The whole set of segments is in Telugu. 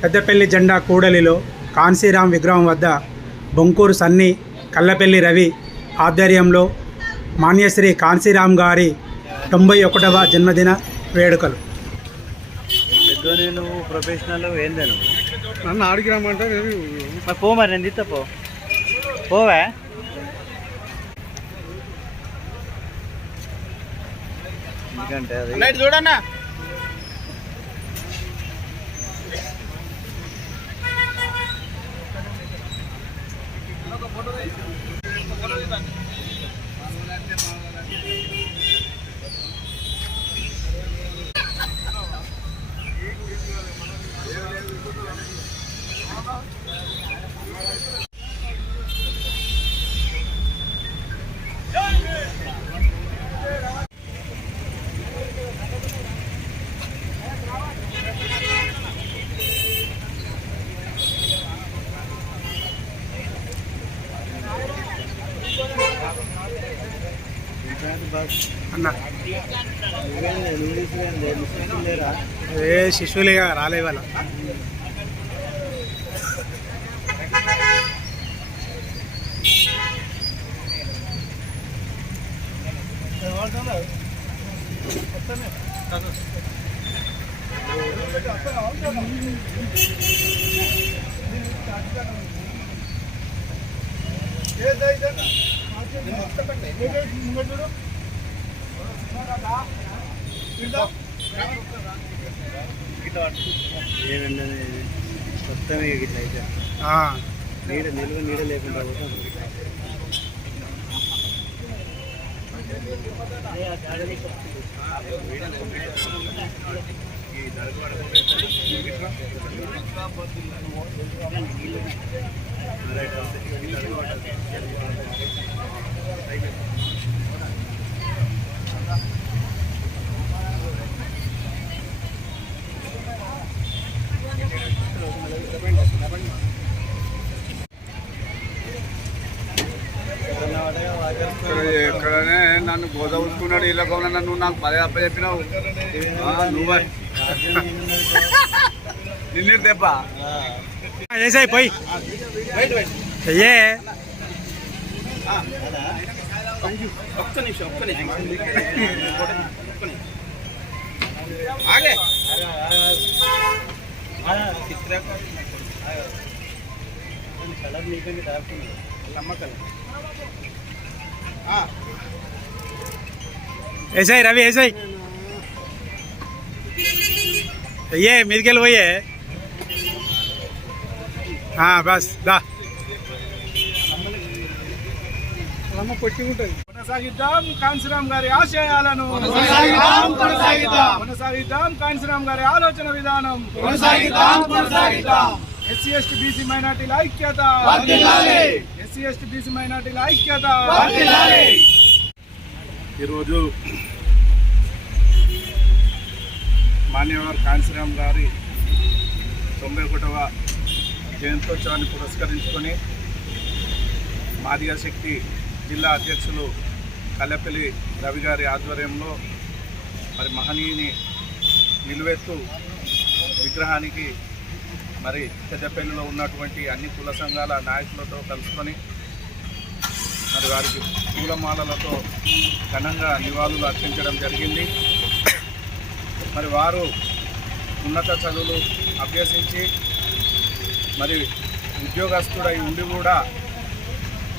పెద్దపల్లి జెండా కూడలిలో కాన్సీరాం విగ్రహం వద్ద బొంకూరు సన్ని, కల్లపల్లి రవి ఆధ్వర్యంలో మాన్యశ్రీ కాన్సీరాం గారి 91వ జన్మదిన వేడుకలు. నువ్వు ప్రొఫెషనల్ ఏందే నువ్వు నన్ను ఆడికి రమ్మంటే పో, మరి నేను తీస్తా పోవా. ఎందుకంటే అది చూడన్నా అన్న శిశువులేగా రాలే వాళ్ళ మొత్తమే ఇట్లా అయితే నీడ లేకుండా ఎక్కడనే నన్ను గోదవుకున్నాడు ఇలా కొన్నా నన్ను నాకు పదే అప్ప చెప్పినావు నువ్వు నిన్ను దెబ్బ వేసాయి పోయి అయ్యే ఒక్క నిమిషం ఆగే కలర్ నీకండి దాడుతుంది నమ్మకం వేసాయి రవి వేసాయి అయ్యే మీదికెళ్ళి పోయే బస్ దా పొట్టి ఉంటుంది. కొనసాగిద్దాం కాన్సీరాం గారి ఆశయాలను, కొనసాగిద్దాం కాన్సీరాం గారి ఆలోచన విధానం, ఎస్సీ ఎస్టీ బీసీ మైనార్టీల ఐక్యత, ఎస్సీ ఎస్టీ బీసీ మైనార్టీల ఐక్యత. ఈరోజు మాన్యవర్ కాన్సీరాం గారి 91వ జయంతోత్సవాన్ని పురస్కరించుకొని మాదిగ శక్తి జిల్లా అధ్యక్షులు కల్లపల్లి రవి గారి ఆధ్వర్యంలో మరి మహనీయుని నిలువెత్తు విగ్రహానికి మరి పెద్దపల్లిలో ఉన్నటువంటి అన్ని కుల సంఘాల నాయకులతో కలుసుకొని మరి వారికి పూలమాలలతో ఘనంగా నివాళులు అర్పించడం జరిగింది. మరి వారు ఉన్నత చదువులు అభ్యసించి మరి ఉద్యోగస్తుడై ఉండి కూడా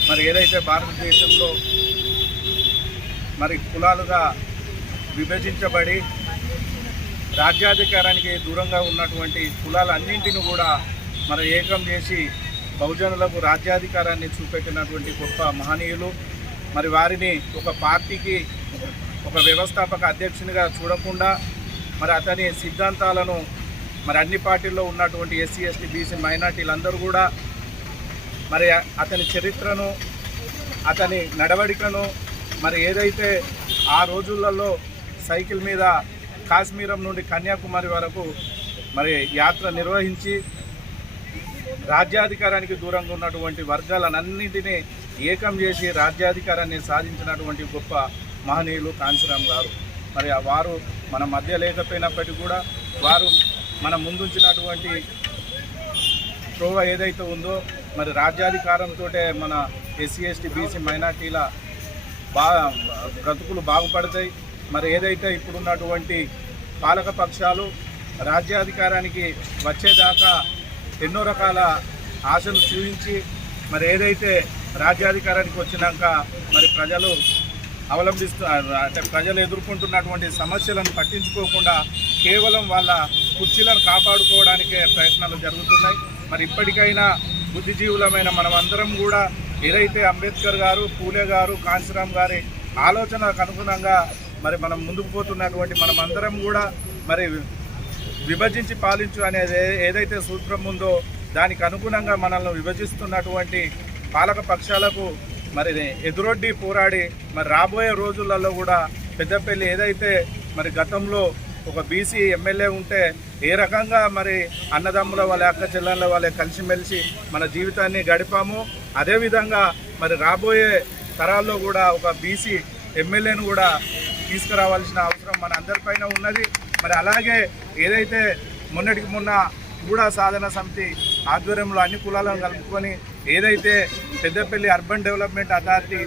మరి ఏదైతే భారతదేశంలో మరి కులాలుగా విభజించబడి రాజ్యాధికారానికి దూరంగా ఉన్నటువంటి కులాలన్నింటిని కూడా మరి ఏకం చేసి బహుజనులకు రాజ్యాధికారాన్ని చూపెట్టినటువంటి గొప్ప మహనీయులు. మరి వారిని ఒక పార్టీకి ఒక వ్యవస్థాపక అధ్యక్షునిగా చూడకుండా మరి అతని సిద్ధాంతాలను మరి అన్ని పార్టీల్లో ఉన్నటువంటి ఎస్సీ ఎస్టీ బీసీ మైనార్టీలందరూ కూడా మరి అతని చరిత్రను, అతని నడవడికను మరి ఏదైతే ఆ రోజులలో సైకిల్ మీద కాశ్మీరం నుండి కన్యాకుమారి వరకు మరి యాత్ర నిర్వహించి రాజ్యాధికారానికి దూరంగా ఉన్నటువంటి వర్గాలన్నింటినీ ఏకం చేసి రాజ్యాధికారాన్ని సాధించినటువంటి గొప్ప మహనీయులు కాన్సీరాం గారు. మరి వారు మన మధ్య లేకపోయినప్పటికీ కూడా వారు మన ముందుంచినటువంటి త్రోవ ఏదైతే ఉందో మరి రాజ్యాధికారంతో మన ఎస్సీ ఎస్టీ బీసీ మైనార్టీల బ్రతుకులు బాగుపడతాయి. మరి ఏదైతే ఇప్పుడున్నటువంటి పాలక పక్షాలు రాజ్యాధికారానికి వచ్చేదాకా ఎన్నో రకాల ఆశలు చూపించి మరి ఏదైతే రాజ్యాధికారానికి వచ్చినాక మరి ప్రజలు అంటే ప్రజలు ఎదుర్కొంటున్నటువంటి సమస్యలను పట్టించుకోకుండా కేవలం వాళ్ళ కుర్చీలను కాపాడుకోవడానికే ప్రయత్నాలు జరుగుతున్నాయి. మరి ఇప్పటికైనా బుద్ధిజీవులమైన మనమందరం కూడా ఏదైతే అంబేద్కర్ గారు, పూలే గారు, కాంశీరామ్ గారి ఆలోచనకు అనుగుణంగా మరి మనం ముందుకు పోతున్నటువంటి మనమందరం కూడా మరి విభజించి పాలించు అనేది ఏదైతే సూత్రం ఉందో దానికి అనుగుణంగా మనల్ని విభజిస్తున్నటువంటి పాలక పక్షాలకు మరి ఎదురొడ్డి పోరాడి మరి రాబోయే రోజులలో కూడా పెద్దపల్లి ఏదైతే మరి గతంలో ఒక బీసీ ఎమ్మెల్యే ఉంటే ఏ రకంగా మరి అన్నదమ్ముల వాళ్ళ అక్క చెల్లెళ్ళ వాళ్ళే కలిసిమెలిసి మన జీవితాన్ని గడిపాము, అదేవిధంగా మరి రాబోయే తరాల్లో కూడా ఒక బీసీ ఎమ్మెల్యేను కూడా తీసుకురావాల్సిన అవసరం మన అందరిపైన ఉన్నది. మరి అలాగే ఏదైతే మొన్నటికి మొన్న గూడా సాధన సమితి ఆధ్వర్యంలో అన్ని కులాలను కలుపుకొని ఏదైతే పెద్దపల్లి అర్బన్ డెవలప్మెంట్ అథారిటీ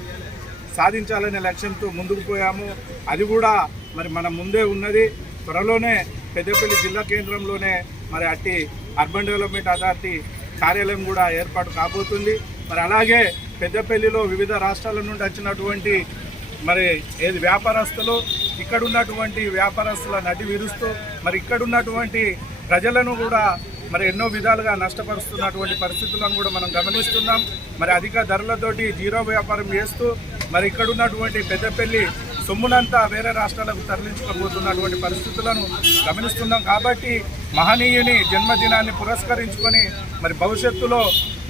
సాధించాలనే లక్ష్యంతో ముందుకు పోయాము, అది కూడా మరి మన ముందే ఉన్నది. త్వరలోనే పెద్దపల్లి జిల్లా కేంద్రంలోనే మరి అట్టి అర్బన్ డెవలప్మెంట్ అథారిటీ కార్యాలయం కూడా ఏర్పాటు కాబోతుంది. మరి అలాగే పెద్దపల్లిలో వివిధ రాష్ట్రాల నుండి వచ్చినటువంటి మరి ఏది వ్యాపారస్తులు ఇక్కడ ఉన్నటువంటి వ్యాపారస్తుల నడి విరుస్తూ మరి ఇక్కడ ఉన్నటువంటి ప్రజలను కూడా మరి ఎన్నో విధాలుగా నష్టపరుస్తున్నటువంటి పరిస్థితులను కూడా మనం గమనిస్తున్నాం. మరి అధిక ధరలతోటి జీరో వ్యాపారం చేస్తూ మరి ఇక్కడ ఉన్నటువంటి పెద్దపల్లి సొమ్మునంతా వేరే రాష్ట్రాలకు తరలించుకోబోతున్నటువంటి పరిస్థితులను గమనిస్తున్నాం. కాబట్టి మహనీయుని జన్మదినాన్ని పురస్కరించుకొని మరి భవిష్యత్తులో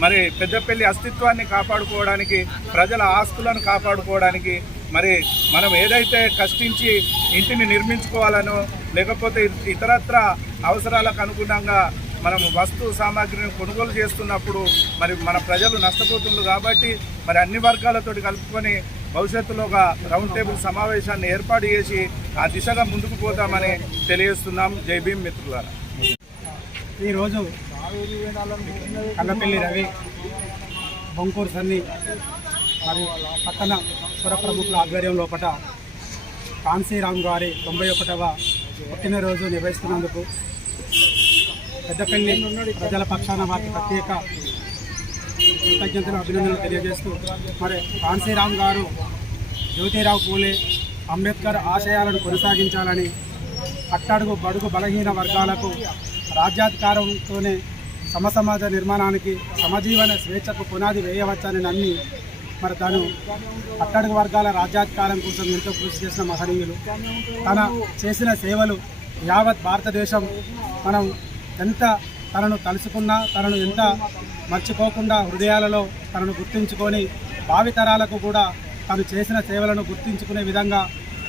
మరి పెద్దపల్లి అస్తిత్వాన్ని కాపాడుకోవడానికి, ప్రజల ఆస్తులను కాపాడుకోవడానికి మరి మనం ఏదైతే కష్టించి ఇంటిని నిర్మించుకోవాలనో లేకపోతే ఇతరత్ర అవసరాలకు అనుగుణంగా మనం వస్తు సామాగ్రిని కొనుగోలు చేస్తున్నప్పుడు మరి మన ప్రజలు నష్టపోతున్నారు. కాబట్టి మరి అన్ని వర్గాలతోటి కలుపుకొని భవిష్యత్తులో ఒక రౌండ్ టేబుల్ సమావేశాన్ని ఏర్పాటు చేసి ఆ దిశగా ముందుకు పోతామని తెలియజేస్తున్నాం. జై భీమ్ మిత్రులారా. ఈరోజు కల్లపల్లి రవి, బొంకూరు సన్ని మరియు పట్టణ పుర ప్రముఖుల ఆధ్వర్యం లోపల కాంశీరామ్ గారి 91వ పుట్టినరోజు నిర్వహిస్తున్నందుకు పెద్దపల్లి ప్రజల పక్షాన వారికి ప్రత్యేక కృతజ్ఞతలు, అభినందనలు తెలియజేస్తూ మరి కాంశీరామ్ గారు జ్యోతిరావు పూలే అంబేద్కర్ ఆశయాలను కొనసాగించాలని, అట్టడుగు బడుగు బలహీన వర్గాలకు రాజ్యాధికారంతోనే సమసమాజ నిర్మాణానికి, సమజీవన స్వేచ్ఛకు పునాది వేయవచ్చని నమ్మి మరి తను అట్టడుగు వర్గాల రాజ్యాధికారం కోసం ఎంతో కృషి చేసిన మహనీయులు. తన చేసిన సేవలు యావత్ భారతదేశం మనం ఎంత తనను తలుసుకున్నా, తనను ఎంత మర్చిపోకుండా హృదయాలలో తనను గుర్తించుకొని భావితరాలకు కూడా తను చేసిన సేవలను గుర్తించుకునే విధంగా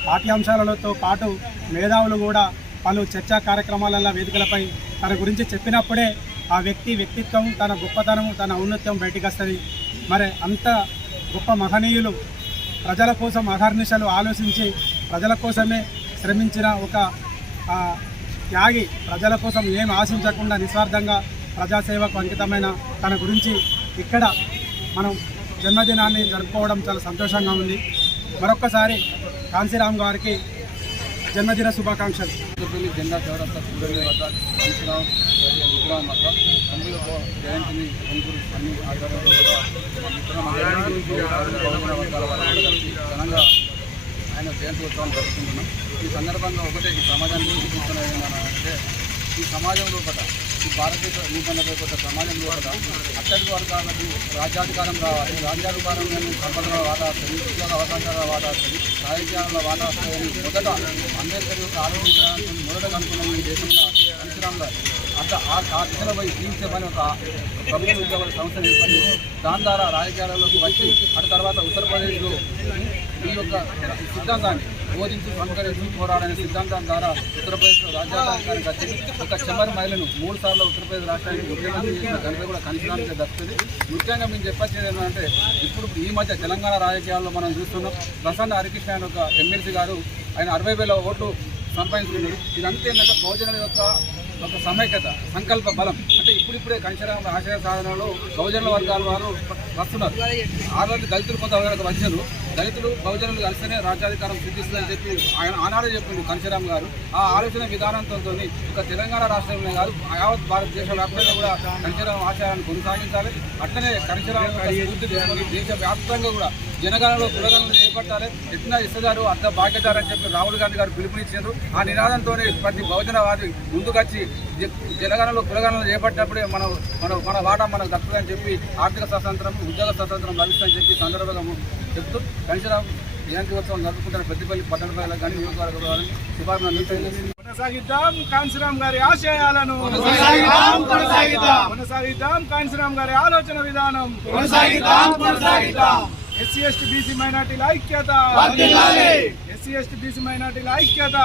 పాఠ్యాంశాలతో పాటు మేధావులు కూడా పలు చర్చా కార్యక్రమాలలో వేదికలపై తన గురించి చెప్పినప్పుడే ఆ వ్యక్తిత్వం, తన గొప్పతనం, తన ఔన్నత్యం బయటికి వస్తుంది. మరి అంత గొప్ప మహనీయులు ప్రజల కోసం అహర్నిశలు ఆలోచించి ప్రజల కోసమే శ్రమించిన ఒక త్యాగి, ప్రజల కోసం ఏం ఆశించకుండా నిస్వార్థంగా ప్రజాసేవకు అంకితమైన తన గురించి ఇక్కడ మనం జన్మదినాన్ని జరుపుకోవడం చాలా సంతోషంగా ఉంది. మరొక్కసారి కాంశీరామ్ గారికి జన్మదిన శుభాకాంక్షలు. జెండా చౌరస్తా సుందరి వద్ద కాంశీరామ్ విగ్రహం వద్ద 90వ జయంతిని బొంకూరు అన్ని ఆధ్వర్యంలో ఘనంగా ఆయన జయంతి ఉత్సవాన్ని జరుపుకుంటున్నాం. ఈ సందర్భంగా ఒకటే ఈ సమాజానికి చూపిస్తున్నది ఏంటంటే ఈ సమాజంలో ఒకట ఈ భారతదేశ రూపొందబోయే సమాజంలో ఒకట అట్టడి వర్గాలకు రాజ్యాధికారం రావాలి, రాజ్యాధికారం సంపదల వాటా వస్తుంది, ఉద్యోగ అవకాశాల వాటా వస్తుంది, రాజకీయాల వాటా వస్తాయని మొదట అంబేద్కర్ యొక్క ఆలోచించడానికి మొదట కనుక్కున్న ఈ దేశంలో కాంశీరామ్లో అట్లా ఆ దిశలపై జీవించమని ఒక ప్రభుత్వ ఉద్యోగుల సంస్థ ఏర్పడి దాని ద్వారా రాజకీయాలలోకి వచ్చి ఆ తర్వాత ఉత్తరప్రదేశ్లో ఈ యొక్క సిద్ధాంతాన్ని బోధించి సంస్కరించి పోరాడనే సిద్ధాంతం ద్వారా ఉత్తరప్రదేశ్లో రాజ్యాంగానికి వచ్చి ఒక చెమ్మరి మహిళను 3 సార్లు ఉత్తరప్రదేశ్ రాష్ట్రానికి ముఖ్యమంత్రి చేసిన ఘనత కూడా కాంశీరామ్కే దక్కుతుంది. ముఖ్యంగా మేము చెప్పొచ్చేది ఏంటంటే ఇప్పుడు ఈ మధ్య తెలంగాణ రాజకీయాల్లో మనం చూస్తున్నాం. ప్రసన్న హరికృష్ణ ఆయన ఒక ఎమ్మెల్సీ గారు ఆయన 60,000 ఓట్లు సంపాదించుకున్నాడు. ఇదంతా ఏంటంటే బహుజనుల యొక్క ఒక సమైక్యత, సంకల్ప బలం. అంటే ఇప్పుడిప్పుడే కాంశీరామ్ ఆశయ సాధనలో బహుజనుల వర్గాల వారు వస్తున్నారు. ఆ రోజు దళితులు కొంతవరకు వచ్చారు. దళితులు బహుజనులు కలిస్తేనే రాజ్యాధికారం సిద్ధిస్తుందని చెప్పి ఆయన ఆనాడే చెప్పింది కాంశీరామ్ గారు. ఆ ఆలోచన విధానంతో ఒక తెలంగాణ రాష్ట్రంలో కాదు, యావత్ భారతదేశ వ్యాప్తంగా కూడా కాంశీరామ్ ఆశయాలను కొనసాగించాలి. అట్లనే కాంశీరామ్ స్ఫూర్తి తీసుకొని దేశవ్యాప్తంగా కూడా జనగణనలో కులగణనలు చేపట్టాలి. ఎట్లా ఇస్తారు అర్థ భాగ్యదారు అని చెప్పి రాహుల్ గాంధీ గారు పిలుపునిచ్చారు. ఆ నినాదంతో ప్రతి బహుజనవాది ముందుకొచ్చి జనగణనలో కులగణనలు చేపట్టినప్పుడే మన వాటా మనకు దక్కుతుందని చెప్పి ఆర్థిక స్వాతంత్రం, ఉద్యోగ స్వాతంత్రం లభిస్తుందని చెప్పి సందర్భంగా చెప్తూ కాంశీరామ్ జయంతి ఉత్సవం జరుపుకుంటున్న పెద్దపల్లి పట్టణ ప్రజలకు కానీ నియోజకవర్గాలను శుభాభినందనలు. కొనసాగిద్దాం కాంశీరామ్ గారి ఆశయాలను, కొనసాగిద్దాం కాంశీరామ్ గారి ఆలోచన విధానం, ఎస్సీ ఎస్టీ బీసీ మైనార్టీల ఐక్యత, ఎస్సీ ఎస్టీ బీసీ మైనార్టీల ఐక్యత.